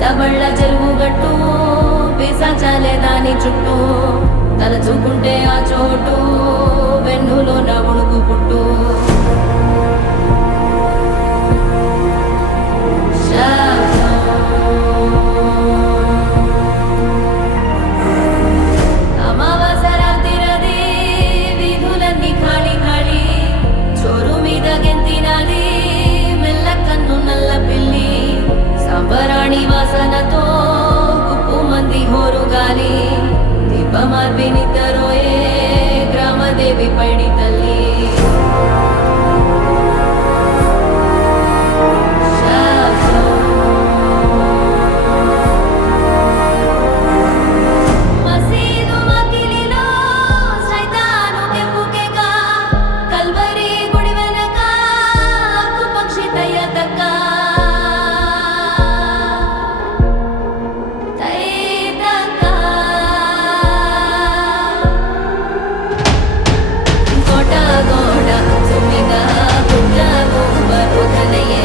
తబళ్ళ చెరువు గట్టు పిశాచాలే దాని చుట్టూ తలచుకుంటే ఆ చోటు వెన్నులో నవ్వుడుకు పుట్టు అమావాస్య రాత్రిరది వీధులన్నీ ఖాళీ ఖాళీ చోరు మీద గెంతినది మెల్ల కన్ను నల్ల పిల్లి సంబరాణి వాసనతో గుప్పు మంది హోరు గాలి దీపమార్పి నిద్రరోయే గ్రామదేవి పైడి తల్లి మసీదు మకిలిలో సైతాను కెంపుకెగ కల్వరి గుడి వెనక ఆకు పక్షి తయ్యదక్క కోట గోడ సుమిగ పుట్ట గోబరుదనయే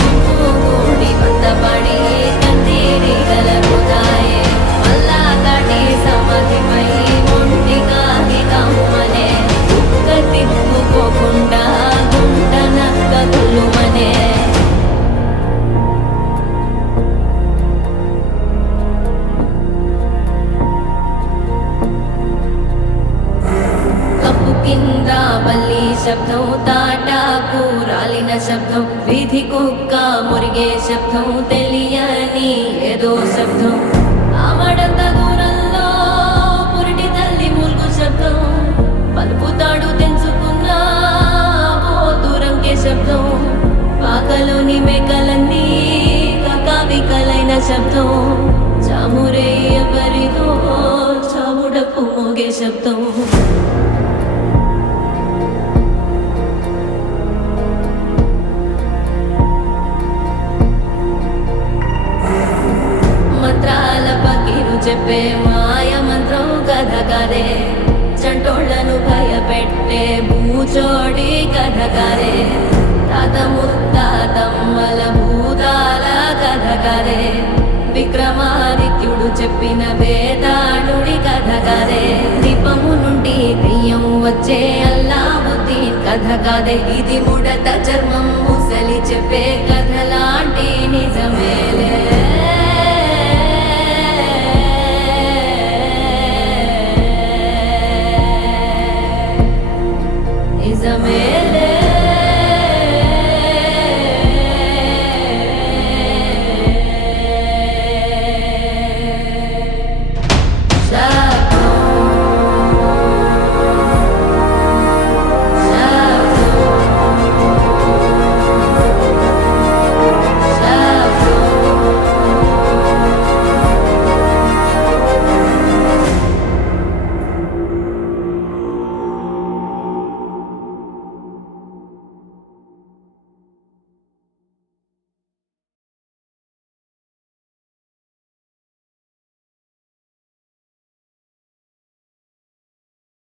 గుంపు గూడి పత్తపడి కందిరి గలరుదాయే మల్లా దాటి సమాధిపై ఒంటిగా హితమ్మనే కుక్క తిప్పుకోకుండా గుంట నక్క తుల్లుమనే కప్పు కింద బల్లి శబ్దం తాటాకు రాలిన శబ్దం వీధి కుక్క మురిగే శబ్దం తెలియని ఏదో శబ్దం ఆమడంత దూరంలో పురిటి తల్లి మూల్గు శబ్దం పలుపుతాడు తెంచుకున్న దూరంకే శబ్దం పాకలోని మేకలన్నీ కకావికలైన శబ్దం చామురే ఎవరిదో చావుడపు మోగే శబ్దం మంత్రాల పకీరు చెప్పే మాయ మంత్రం కథ కదే చంటోళ్లను భయపెట్టే భూచోడి కథ కదే తాత ముత్తాతమ్మల భూతాల కథ కదే విక్రమాదిత్యుడు చెప్పిన వేదాళుడి కథ కదే దీపము నుండి దెయ్యం వచ్చే అల్లావుద్దీన్ కథ కదే ఇది ముడత చర్మం ముసలి చెప్పే కథ లాంటి నిజమేలే నిజమే